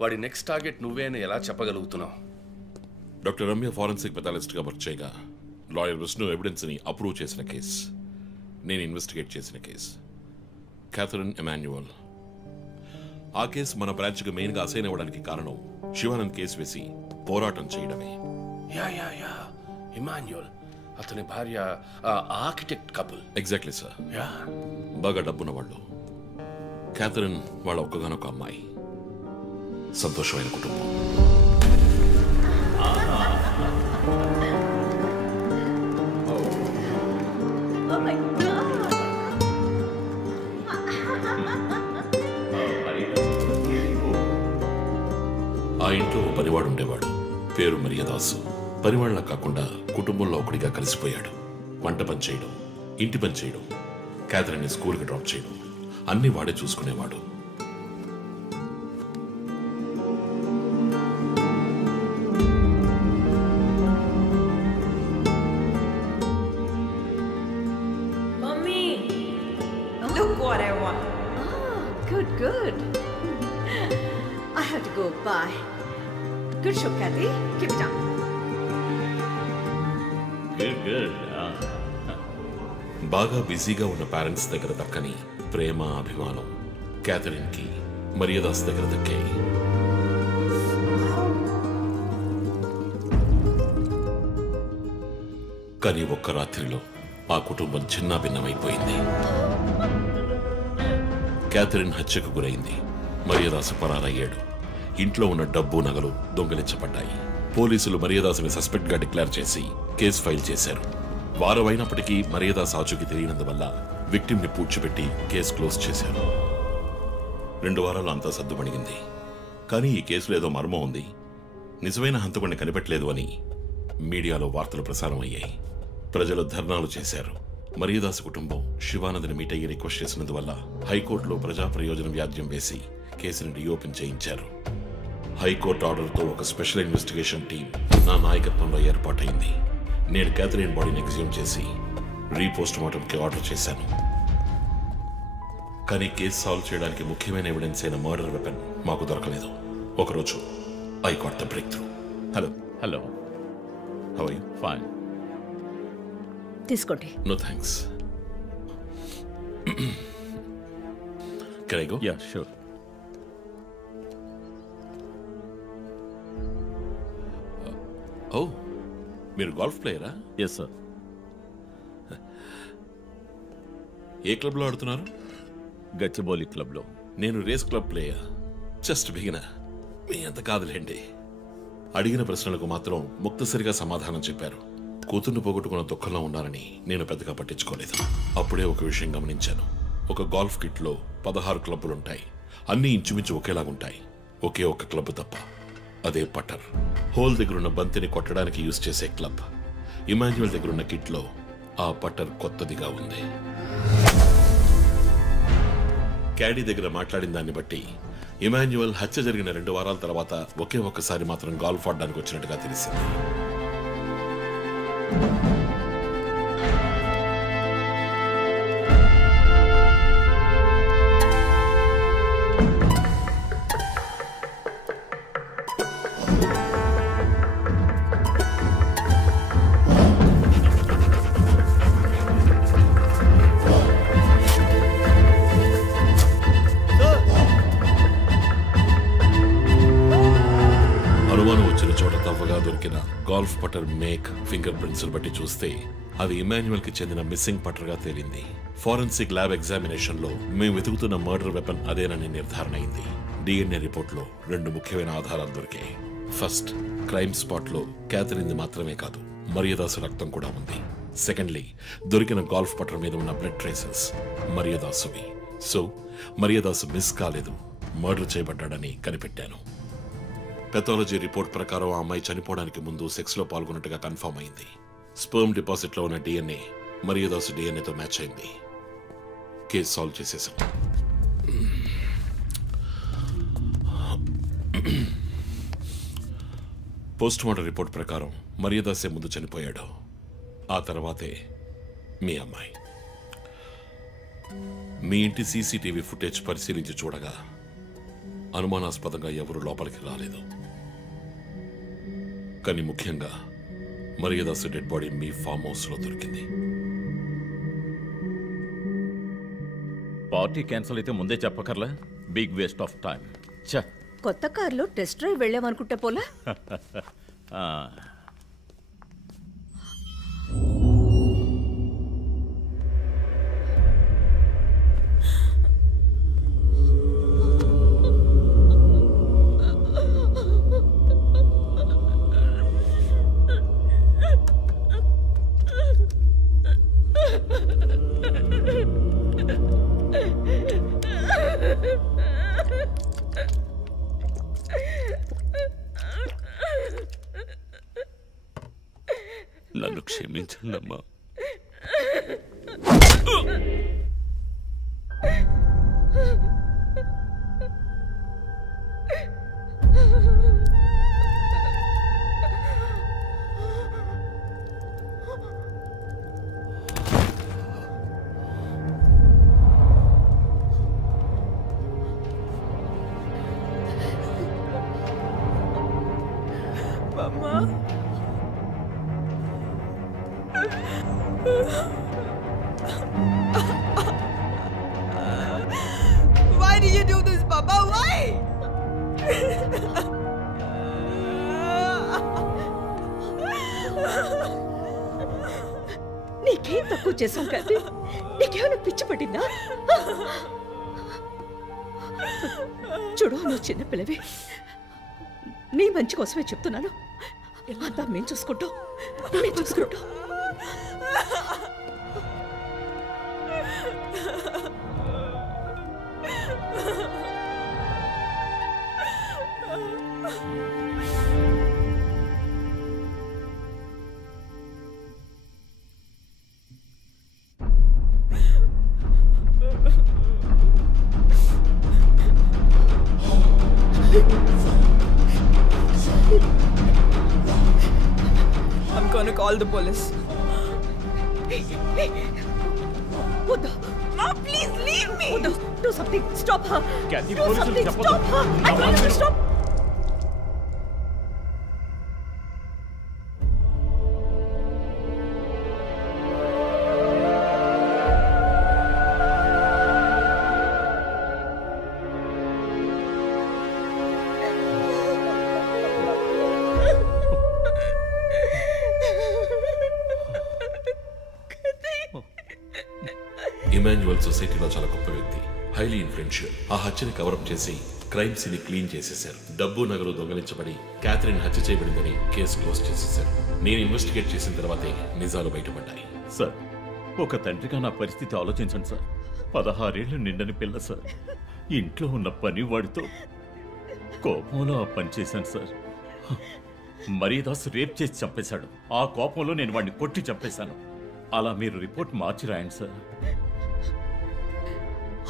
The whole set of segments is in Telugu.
వాడి నెక్స్ట్ టార్గెట్ నువ్వే అని ఎలా చెప్పగలుగుతున్నావు? డాక్టర్ రమ్య ఫారెన్సిక్ పెథాలజిస్ట్గా వర్క్ చేయగా లాయర్ విష్ణు ఎవిడెన్స్ని అప్రూవ్ చేసిన కేసు, నేను ఇన్వెస్టిగేట్ చేసిన కేసు, క్యాథరిన్ ఎమాన్యువల్. ఆ కేసు మన బ్రాంచ్కి మెయిన్గా అసైన్ అవ్వడానికి కారణం శివానంద్ కేసు వేసి పోరాటం చేయడమే. యా యా యా ఇమాన్యుయల్, అతని భార్య architect couple. Exactly sir. Yeah, బాగా డబ్బున్న వాళ్ళు. క్యాథరిన్ వాళ్ళ ఒక్కగానొక అమ్మాయి. సంతోషమైన కుటుంబం. ఆ ఇంట్లో పనివాడు ఉండేవాడు, పేరు మరియదాసు. పనివాళ్ళ కాకుండా కుటుంబంలో ఒకటిగా కలిసిపోయాడు. వంట పని చేయడం, ఇంటి పని చేయడం, క్యాథరిన్ని స్కూల్కి డ్రాప్ చేయడం అన్నీ వాడే చూసుకునేవాడు. Good. I have to go. Bye. Good show, Kathy. Keep it up. Good. బాగా బిజీగా ఉన్న పేరెంట్స్ దగ్గర దక్కని ప్రేమ, అభిమానం క్యాథరిన్ కి మరియదాస్ దగ్గర దక్కాయి. కానీ ఒక్క రాత్రిలో ఆ కుటుంబం చిన్నాభిన్నమైపోయింది. క్యాథరిన్ హత్యకు గురైంది. మరియదాసు పరారయ్యాడు. ఇంట్లో ఉన్న డబ్బు, నగలు దొంగిలించబడ్డాయి. పోలీసులు మరియదాసుని సస్పెక్ట్ గా డిక్లేర్ చేసి కేసు ఫైల్ చేశారు. వారం అయినప్పటికీ మరియదాస్ ఆచూకీ తెలియనందువల్ల విక్టిమ్ ని పూడ్చిపెట్టి కేసు క్లోజ్ చేశారు. 2 వారాలు అంతా సద్దుమణిగింది. కానీ ఈ కేసులో ఏదో మర్మం ఉంది, నిజమైన హంతకుడిని కనిపెట్టలేదు అని మీడియాలో వార్తలు ప్రసారం అయ్యాయి. ప్రజలు ధర్నాలు చేశారు. మరియదాసు కుటుంబం శివానంద్ని మీట్ అయ్యి రిక్వెస్ట్ చేసినందువల్ల హైకోర్టులో ప్రజా ప్రయోజన వ్యాజ్యం వేసి కేసుని రీఓపెన్ చేయించారు. హైకోర్టు ఆర్డర్తో ఒక స్పెషల్ ఇన్వెస్టిగేషన్ టీం నా నాయకత్వంలో ఏర్పాటైంది. నేను క్యాథరిన్ బాడీని ఎగ్జ్యూమ్ చేసి రీపోస్ట్ మార్టంకి ఆర్డర్ చేశాను. కానీ కేసు సాల్వ్ చేయడానికి ముఖ్యమైన ఎవిడెన్స్ అయిన మర్డర్ వెపన్ మాకు దొరకలేదు. ఒకరోజు I got the breakthrough. Hello how are you? Fine. తీసుకోండి. No thanks. Can I go? Yeah sure. ఓ, మీరు గోల్ఫ్ ప్లేయరా? Yes sir. ఏ క్లబ్లో ఆడుతున్నారు? గచ్చిబౌలి క్లబ్లో. నేను race club player. Just beginner. మీ అంత కాదులేండి. అడిగిన ప్రశ్నలకు మాత్రం ముక్తసరిగా సమాధానం చెప్పారు. కూతుర్ని పోగొట్టుకున్న దుఃఖంలో ఉన్నారని నేను పెద్దగా పట్టించుకోలేదు. అప్పుడే ఒక విషయం గమనించాను. ఒక గోల్ఫ్ కిట్లో 16 క్లబ్బులుంటాయి. అన్నీ ఇంచుమించు ఒకేలాగుంటాయి. ఒకే ఒక్క క్లబ్ తప్ప, అదే పట్టర్. హోల్ దగ్గరున్న బంతిని కొట్టడానికి యూజ్ చేసే క్లబ్. ఇమాన్యుయల్ దగ్గరున్న కిట్లో ఆ పట్టర్ కొత్తదిగా ఉంది. క్యాడీ దగ్గర మాట్లాడిన దాన్ని బట్టి ఇమాన్యుయల్ హత్య జరిగిన 2 వారాల తర్వాత ఒకే ఒక్కసారి మాత్రం గోల్ఫ్ ఆడడానికి వచ్చినట్టుగా తెలిసింది. గోల్ఫ్ పట్టర్ మేక్, ఫింగర్ ప్రింట్స్ బట్టి చూస్తే అది ఇమాన్యుయల్ కి చెందిన మిస్సింగ్ పట్టర్ గా తేలింది. ఫోరెన్సిక్ ల్యాబ్ ఎగ్జామినేషన్ లో మేము వెతుకుతున్న మర్డర్ వెపన్ అదేనని నిర్ధారణ అయింది. డిఎన్ఏ రిపోర్ట్ లో 2 ముఖ్యమైన ఆధారాలు దొరికాయి. ఫస్ట్, క్రైమ్ స్పాట్ లో క్యాథరిన్ మాత్రమే కాదు, మరియదాసు రక్తం కూడా ఉంది. సెకండ్లీ, దొరికిన గోల్ఫ్ పట్టర్ మీద ఉన్న బ్లడ్ ట్రేసెస్ మరియదాసువి. సో మరియదాసు మిస్ కాలేదు, మర్డర్ చేయబడ్డాడని కనిపెట్టాను. పెథాలజీ రిపోర్ట్ ప్రకారం ఆ అమ్మాయి చనిపోవడానికి ముందు సెక్స్ లో పాల్గొన్నట్టుగా కన్ఫర్మ్ అయింది. స్పర్మ్ డిపాజిట్ లో ఉన్న డిఎన్ఏ మరియదాసు డిఎన్ఏతో మ్యాచ్ అయింది. కేసు సాల్వ్ చేసేసాం. పోస్ట్ మార్టం రిపోర్ట్ ప్రకారం మరియదాసే ముందు చనిపోయాడు. ఆ తర్వాతే మీ అమ్మాయి. మీ ఇంటి సీసీటీవీ ఫుటేజ్ పరిశీలించి చూడగా అనుమానాస్పదంగా ఎవరూ లోపలికి రాలేదు. కానీ ముఖ్యంగా మరియదాసు డెడ్ బాడీ మీ ఫామ్ హౌస్లో దొరికింది. పార్టీ క్యాన్సిల్ అయితే ముందే చెప్పకర్లా? Big waste of time. కొత్త కారులో టెస్ట్ డ్రైవ్ వెళ్ళామనుకుంటా పోలా. నన్ను క్షమించండమ్మా. Why did you do this, Papa? Why? నీకేం తక్కువ చేశాం కదా? నీకేమైనా పిచ్చి పట్టిందా? చూడు, నువ్వు చిన్నపిల్లవి. నీ మంచి కోసమే చెప్తున్నాను. అంతా మేము చూసుకుంటాం. I'm gonna call the police. వద్దు. Ma, please leave me. వద్దు. Do something. Stop her. Kathy, Do police something. చెప్పొద్దు. Stop her. I tell you to stop. Emmanuel సొసైటీలో చాలా గొప్ప వ్యక్తి, హైలీ ఇన్ఫ్లుయెన్షియల్. ఆ హత్యని కవరప్ చేసి క్రైమ్ సీన్ క్లీన్ చేసేశారు. డబ్బు నగలు దొంగలించబడి క్యాథరిన్ హత్య చేయబడిందని కేసు క్లోజ్ చేసేశారు. నేను ఇన్వెస్టిగేట్ చేసిన తర్వాతే నిజాలు బయటపడ్డాయి. సార్, ఒక తండ్రిగా నా పరిస్థితి ఆలోచించండి సార్. 16 ఏళ్ళు నిండని పిల్ల సార్. ఇంట్లో ఉన్న పని వాడితో కోపంలో ఆ పని చేశాను సార్. మరియదాసు రేప్ చేసి చంపేశాడు. ఆ కోపంలో నేను వాడిని కొట్టి చంపేశాను. అలా మీరు రిపోర్ట్ మార్చి రాయండి సార్.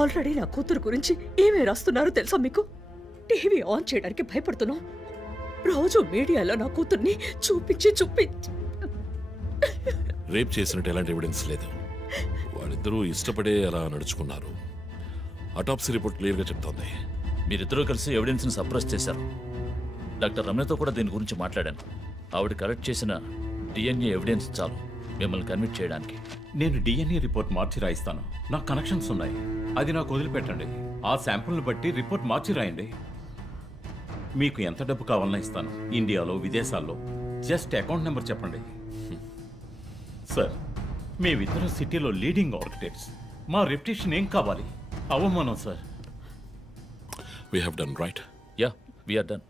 ఆల్రెడీ నా కూతురు గురించి ఏమేమి రాస్తున్నారో తెలుసా మీకు? టీవీ ఆన్ చేయడానికి భయపడుతున్నాం. రోజు మీడియాలో నా కూతుర్ని చూపించి రేప్ చేసినట్టు ఎలాంటి ఎవిడెన్స్ లేదు. వాళ్ళిద్దరూ ఇష్టపడే అలా నడుచుకున్నారు. అటాప్సీ రిపోర్ట్ క్లియర్గా చెప్తోంది. మీరిద్దరూ కలిసి ఎవిడెన్స్ని సప్రెస్ చేశారు. డాక్టర్ రమణతో కూడా దీని గురించి మాట్లాడాను. ఆవిడ కలెక్ట్ చేసిన డిఎన్ఏ ఎవిడెన్స్ చాలు మిమ్మల్ని కన్విట్ చేయడానికి. నేను డిఎన్ఏ రిపోర్ట్ మార్చి రాయిస్తాను. నాకు కనెక్షన్స్ ఉన్నాయి. అది నాకు వదిలిపెట్టండి. ఆ శాంపుల్ని బట్టి రిపోర్ట్ మార్చి రాయండి. మీకు ఎంత డబ్బు కావాలన్నా ఇస్తాను. ఇండియాలో, విదేశాల్లో. జస్ట్ అకౌంట్ నెంబర్ చెప్పండి. సార్, మేమిద్దరం సిటీలో లీడింగ్ ఆర్కిటెక్ట్స్. మా రెప్యుటేషన్ ఏం కావాలి? అవమానం sir. We have done right. Yeah, we are done.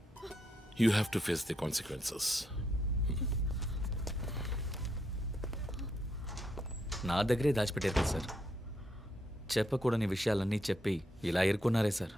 You have to face the consequences. నా దగ్గరే దాచిపెట్టారు కదా సార్. చెప్పకూడని విషయాలన్నీ చెప్పి ఇలా ఇరుక్కున్నారే సార్.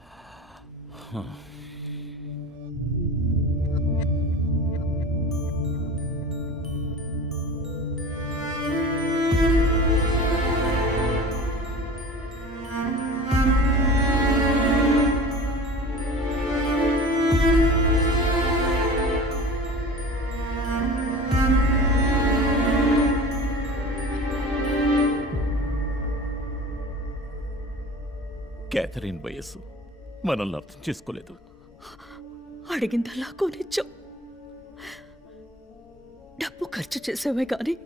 క్యాథరిన్ వయస్సు మనల్ని అర్థం చేసుకోలేదు. అడిగిందల్లా కొనిచ్చాం. డబ్బు ఖర్చు చేసేవే కానీ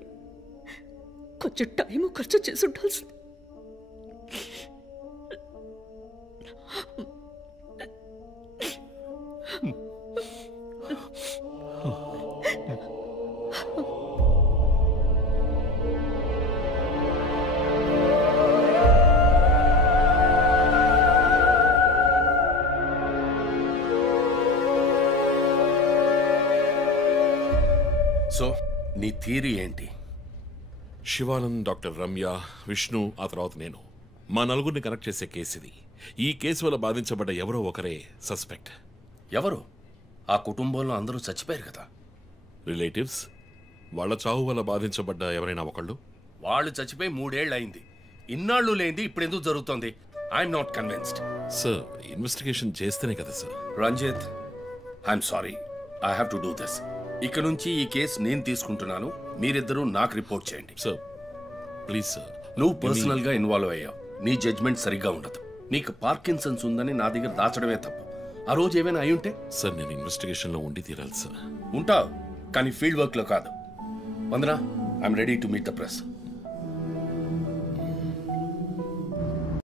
కొంచెం టైము ఖర్చు చేసి ఉండాల్సింది. సో నీ థియరీ ఏంటి? శివానంద్, డాక్టర్ రమ్య, విష్ణు, ఆ తర్వాత నేను, మా నలుగురిని కనెక్ట్ చేసే కేసు ఇది. ఈ కేసు వల్ల బాధించబడ్డ ఎవరో ఒకరే సస్పెక్ట్. ఎవరు? ఆ కుటుంబంలో అందరూ చచ్చిపోయారు కదా. రిలేటివ్స్. వాళ్ళ చావు వల్ల బాధించబడ్డ ఎవరైనా ఒకళ్ళు. వాళ్ళు చచ్చిపోయి 3 ఏళ్ళు అయింది. ఇన్నాళ్ళు లేనిది ఇప్పుడు ఎందుకు జరుగుతోంది? I'm not convinced. Sir, investigation చేస్తేనే కదా sir. Ranjith, I'm sorry, I have to do this. ఇక నుంచి ఈ కేసు నేను తీసుకుంటున్నాను. మీరిద్దరూ నాకు రిపోర్ట్ చేయండి. Sir please sir. నువ్వు పర్సనల్ గా ఇన్వాల్వ్ అయ్యావు. నీ జడ్జ్మెంట్ సరిగ్గా ఉండదు. నీకు పార్కిన్సన్స్ ఉందని నా దగ్గర దాచడమే తప్పు. ఆ రోజు ఏమైనా అయి ఉంటే? సార్, నేను ఇన్వెస్టిగేషన్ లో ఉండి తీరాలి సార్. ఉంటావు, కానీ ఫీల్డ్ వర్క్ లో కాదు. Vandana, I'm ready to meet the press.